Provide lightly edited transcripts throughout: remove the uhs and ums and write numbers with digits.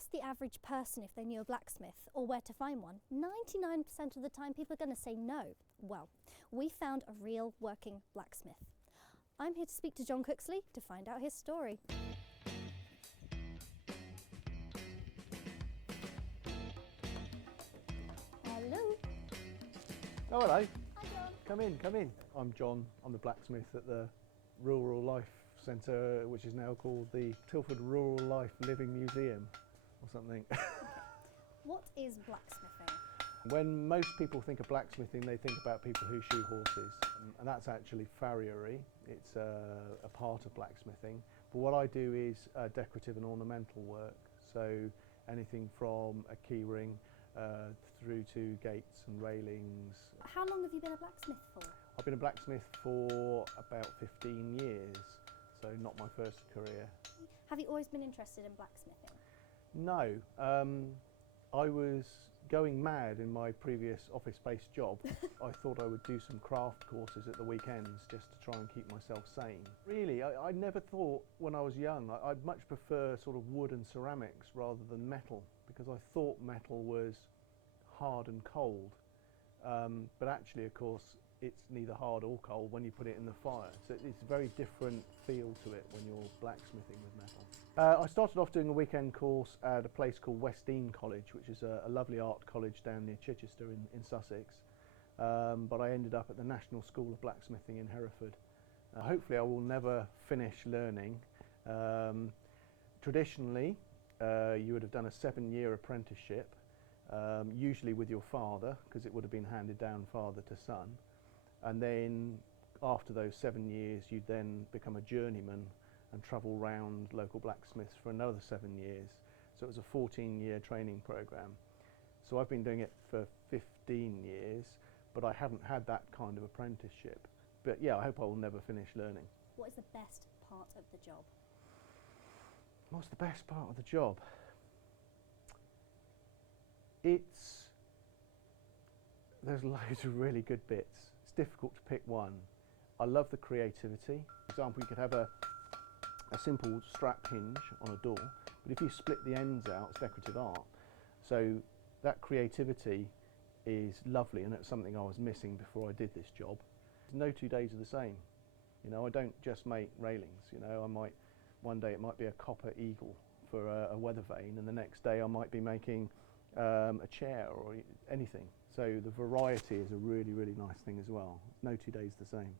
ask the average person if they knew a blacksmith or where to find one, 99% of the time people are going to say no. Well, we found a real working blacksmith. I'm here to speak to John Cooksley to find out his story. Hello. Oh, hello. Hi, John. Come in, come in. I'm John. I'm the blacksmith at the Rural Life Centre, which is now called the Tilford Rural Life Living Museum or something. What is blacksmithing? When most people think of blacksmithing, they think about people who shoe horses, and that's actually farriery. It's a part of blacksmithing. But what I do is decorative and ornamental work, so anything from a key ring through to gates and railings. How long have you been a blacksmith for? I've been a blacksmith for about 15 years, so not my first career. Have you always been interested in blacksmithing? No, I was going mad in my previous office-based job. I thought I would do some craft courses at the weekends just to try and keep myself sane. Really, I never thought when I was young, I'd much prefer sort of wood and ceramics rather than metal, because I thought metal was hard and cold. But actually, of course, it's neither hard or cold when you put it in the fire. So it's a very different feel to it when you're blacksmithing with metal. I started off doing a weekend course at a place called Westdean College, which is a lovely art college down near Chichester in Sussex. But I ended up at the National School of Blacksmithing in Hereford. Hopefully I will never finish learning. Traditionally, you would have done a 7-year apprenticeship, usually with your father, because it would have been handed down father to son. And then after those 7 years, you'd then become a journeyman and travel round local blacksmiths for another 7 years. So it was a 14-year training program. So I've been doing it for 15 years, but I haven't had that kind of apprenticeship. But yeah, I hope I will never finish learning. What is the best part of the job? What's the best part of the job? There's loads of really good bits. It's difficult to pick one. I love the creativity. For example, you could have a simple strap hinge on a door, but if you split the ends out, it's decorative art. So that creativity is lovely, and it's something I was missing before I did this job. No 2 days are the same. You know, I don't just make railings. You know, one day it might be a copper eagle for a weather vane, and the next day I might be making a chair or anything. So the variety is a really, really nice thing as well. No 2 days the same.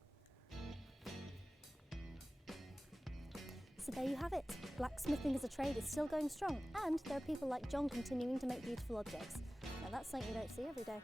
So there you have it. Blacksmithing as a trade is still going strong, and there are people like John continuing to make beautiful objects. Now that's something you don't see every day.